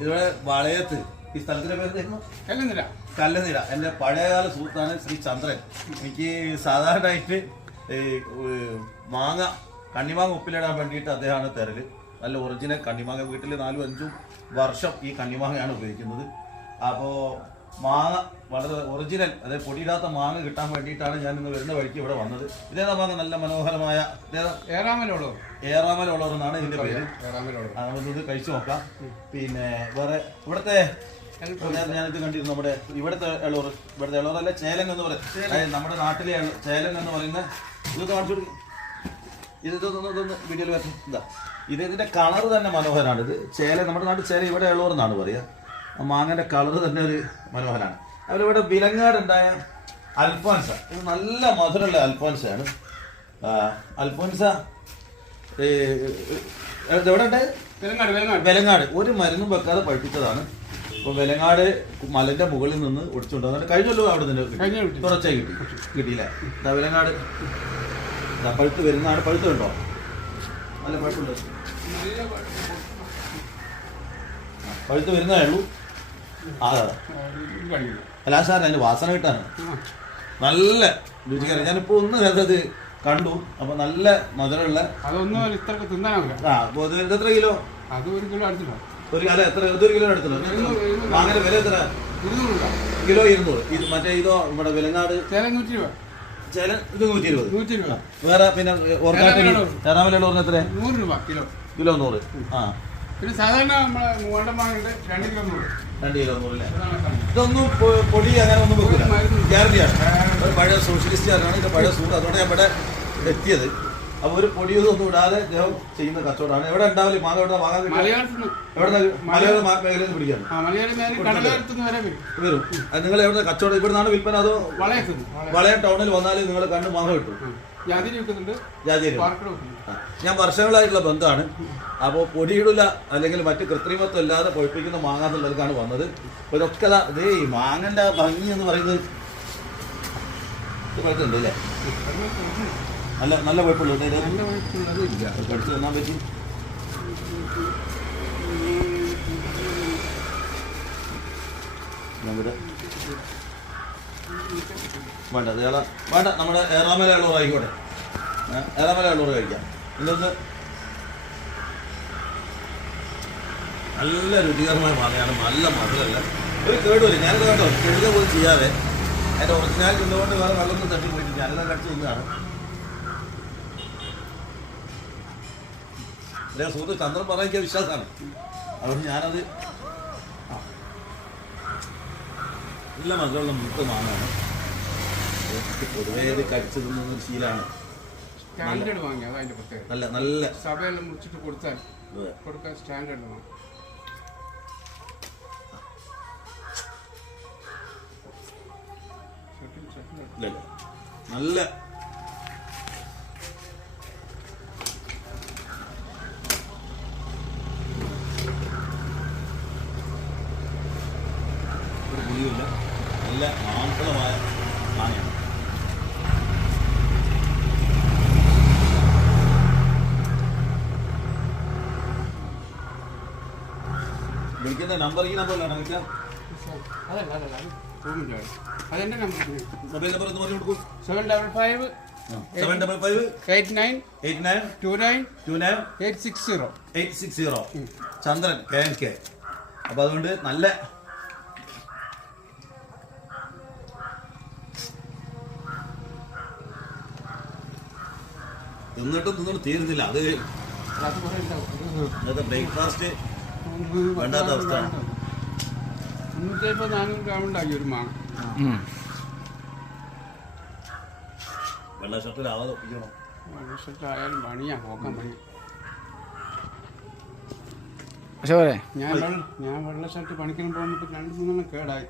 ഇവിടെ വളയത്ത് ഈ സ്ഥലത്തിന്റെ പേര് കല്ലുനിര. കല്ലുനിര. എന്റെ എന്റെ പഴയകാല സുഹൃത്താണ് ശ്രീ ചന്ദ്രൻ. എനിക്ക് സാധാരണയായിട്ട് മാങ്ങ കണ്ണിമാങ്ങ ഉപ്പിലിടാൻ വേണ്ടിയിട്ട് അദ്ദേഹമാണ് തരൽ. നല്ല ഒറിജിനൽ കണ്ണിമാങ്ങ. വീട്ടിൽ നാലും അഞ്ചും വർഷം ഈ കണ്ണിമാങ്ങയാണ് ഉപയോഗിക്കുന്നത്. അപ്പോൾ മാങ്ങ വളരെ ഒറിജിനൽ അതായത് പൊടിയിടാത്ത മാങ്ങ കിട്ടാൻ വേണ്ടിയിട്ടാണ് ഞാൻ ഇന്ന് വരുന്ന വഴിക്ക് ഇവിടെ വന്നത്. ഇതേതാ മാങ്ങ? നല്ല മനോഹരമായ ഏറാമലോളോ ഏറാമലുള്ളൂ എന്നാണ് ഇതിന്റെ പേര്. നമുക്കിത് കഴിച്ചു നോക്കാം. പിന്നെ വേറെ ഇവിടുത്തെ ഞാനിത് കണ്ടിരുന്നു നമ്മുടെ ഇവിടുത്തെ എളൂർ ഇവിടുത്തെ അല്ല ചേലങ് എന്ന് പറയും. അതായത് നമ്മുടെ നാട്ടിലെ ചേലങ് എന്ന് പറയുന്ന ഇത് കാണിച്ചു. ഇത് ഇതൊന്ന് ഇതൊന്ന് വീഡിയോയിൽ ഇതാ. ഇത് ഇതിന്റെ കളർ തന്നെ മനോഹരമാണ്. ഇത് ചേല നമ്മുടെ നാട്ടിൽ ചേല ഇവിടെ എളൂർ എന്നാണ് പറയുക. ആ മാങ്ങന്റെ കളർ തന്നെ ഒരു മനോഹരമാണ് അതുപോലെ ഇവിടെ വിലങ്ങാട് ഉണ്ടായ അൽഫോൻസ. ഇത് നല്ല മധുരമുള്ള അൽഫോൻസയാണ്. അൽഫോൻസ എവിടെ ഉണ്ട് വെലങ്ങാട് ഒരു മരുന്നും വെക്കാതെ പഠിപ്പിച്ചതാണ് ഇപ്പൊ വെലങ്ങാട് മലന്റെ മുകളിൽ നിന്ന് ഒടിച്ചുണ്ടാകും കഴിഞ്ഞല്ലോ അവിടെ നിന്ന് തുറച്ചായി കിട്ടി. കിട്ടിയില്ല? വെലങ്ങാട്. പഴുത്ത് വരുന്നതാണ് പഴുത്ത് കണ്ടോ? നല്ല പഴുത്തുണ്ട് പഴുത്ത് വരുന്നേ ഉള്ളൂ. അതെ. അല്ല സാർ അതിന് വാസന കിട്ടാണ് നല്ല രുചികരം. ഞാനിപ്പോ ഒന്ന് അത് കണ്ടു. അപ്പൊ നല്ല മധുരമുള്ള അതൊന്നും തിന്നാനാവില്ല. ആ എത്ര കിലോ? അത് ഒരു കിലോ അടുത്തില്ല ഒരു അല്ല എത്ര? കിലോ എടുത്തല്ലോ ഇരുന്നൂറ്. വില എത്ര? കിലോ ഇരുന്നൂറ്. ഇത് മറ്റേ ഇതോ നമ്മുടെ വിലങ്ങാട്? നൂറ്റി രൂപ ചില ഇത് നൂറ്റി ഇരുപത് നൂറ്റി രൂപ വേറെ പിന്നെ ഓർക്കാട്ടിന് എറണാകുളം. എറണാകുളം എത്ര നൂറ് രൂപ കിലോ. കിലോ നൂറ്. ആ. പിന്നെ സാധാരണ നമ്മളെ മൂവാണ്ടം വാങ്ങിയിട്ട് രണ്ട് കിലോ നൂറ്. രണ്ട് കിലോ നൂറ് അല്ലേ? അതാണ് കണക്ക്. ഇതൊന്നും പൊടി അങ്ങനെ ഒന്നും വെക്കില്ല ഗ്യാരണ്ടിയാണ് ഒരു പഴയ സോഷ്യലിസ്റ്റുകാരനാണ് ഇത് പഴയ അതുകൊണ്ട് ഞാൻ ഇവിടെ എത്തിയത്. അപ്പൊ ഒരു പൊടിയൊന്നും ഒന്നും ഇടാതെ അദ്ദേഹം ചെയ്യുന്ന കച്ചവടമാണ്. എവിടെ ഉണ്ടാവില്ല മാങ്ങ എവിടെ വാങ്ങാൻ എവിടെ മലയാള മാ- മേഖലയിൽ കടലോരത്തുനിന്ന് വരെ. നിങ്ങൾ എവിടെ കച്ചവടം? ഇവിടെ നിന്നാണ് വിൽപ്പന? അതോ വളയം വളയം ടൗണിൽ വന്നാൽ നിങ്ങൾ കണ്ട് മാങ്ങ കിട്ടും. ജാതിരി ഞാൻ വർഷങ്ങളായിട്ടുള്ള ബന്ധമാണ്. അപ്പോൾ പൊടിയിടില്ല അല്ലെങ്കിൽ മറ്റ് കൃത്രിമത്വം ഇല്ലാതെ പൊഴിപ്പിക്കുന്ന മാങ്ങ എന്നുള്ളവർക്കാണ് വന്നത്. ഇതൊക്കെ ഇതേ ഈ മാങ്ങന്റെ ഭംഗി എന്ന് പറയുന്നത് പഴുത്തുണ്ട് അല്ലേ? നല്ല നല്ല ഇല്ല. പഠിച്ചു തന്നാൻ പറ്റി. നമ്മുടെ വേണ്ട ഏതാ വേണ്ട നമ്മുടെ ഏറാമല ഉള്ളവർ ആയിക്കോട്ടെ. ഏറാമല ഉള്ളവർ കഴിക്കാം. ഇതൊന്ന് നല്ല രുചികരമായ മാങ്ങയാണ് നല്ല മധുരല്ല ഒരു കേടുമില്ല ഞാൻ കേട്ടോ ചെറുത പോയി ചെയ്യാതെ. എന്റെ ഒറിജിനൽ നിന്നുകൊണ്ട് വേറെ വെള്ളമൊന്നും തട്ടി പോയിട്ട് ഞാനെല്ലാം കടിച്ചു എന്റെ സുഹൃത്ത് ചന്ദ്രൻ പറയാൻ വിശ്വാസമാണ്. അതുകൊണ്ട് ഞാനത് ആ. നല്ല മധുരമുള്ള മുട്ട് മാങ്ങാണ് പൊതുവേ ഇത് കടിച്ചു തിന്നുന്ന ഒരു ശീലമാണ്. സ്റ്റാൻഡേർഡ് വാങ്ങി അതാ അതിന്റെ പ്രത്യേകത. നല്ല നല്ല. സഭയെല്ലാം മുറിച്ചിട്ട് കൊടുത്താൽ കൊടുക്കാൻ സ്റ്റാൻഡേർഡ് വാങ്ങി ഇല്ല, ഇല്ല. നല്ല. ഒരു പുളിയുമില്ല നല്ല മാംസളമായ മാങ്ങയാണ്. വിളിക്കുന്ന നമ്പർ ഈ നമ്പറിലാണ് വിളിക്കാം അതെന്റെ നമ്പർ മൊബൈൽ നമ്പർ ഒന്ന് പറഞ്ഞു കൊടുക്കൂ. Seven double five seven double five eight nine eight nine two nine two nine eight six zero eight six zero Chandran K N K അപ്പൊ അതുകൊണ്ട് നല്ല തിന്നിട്ടും തിന്നിട്ട് തീരുന്നില്ല. അത് അത് കുറേ ഉണ്ടാവും ഇന്നത്തെ ബ്രേക്ക്ഫാസ്റ്റ് വേണ്ടാത്ത അവസ്ഥ. മുന്നൂറ്റി നാനൂറ് ഗ്രാം ഉണ്ടാക്കി ഒരു മാങ്ങ. വെള്ള ഷർട്ടിലാവാതെ ഒപ്പിക്കണം? പണിയാ പോക്കാൻ പണി. പക്ഷേ ഞാൻ വെള്ള ഞാൻ വെള്ള ഷർട്ട് പണിക്കണം പോകുമ്പോൾ രണ്ട് മൂന്നെണ്ണം കേടായി.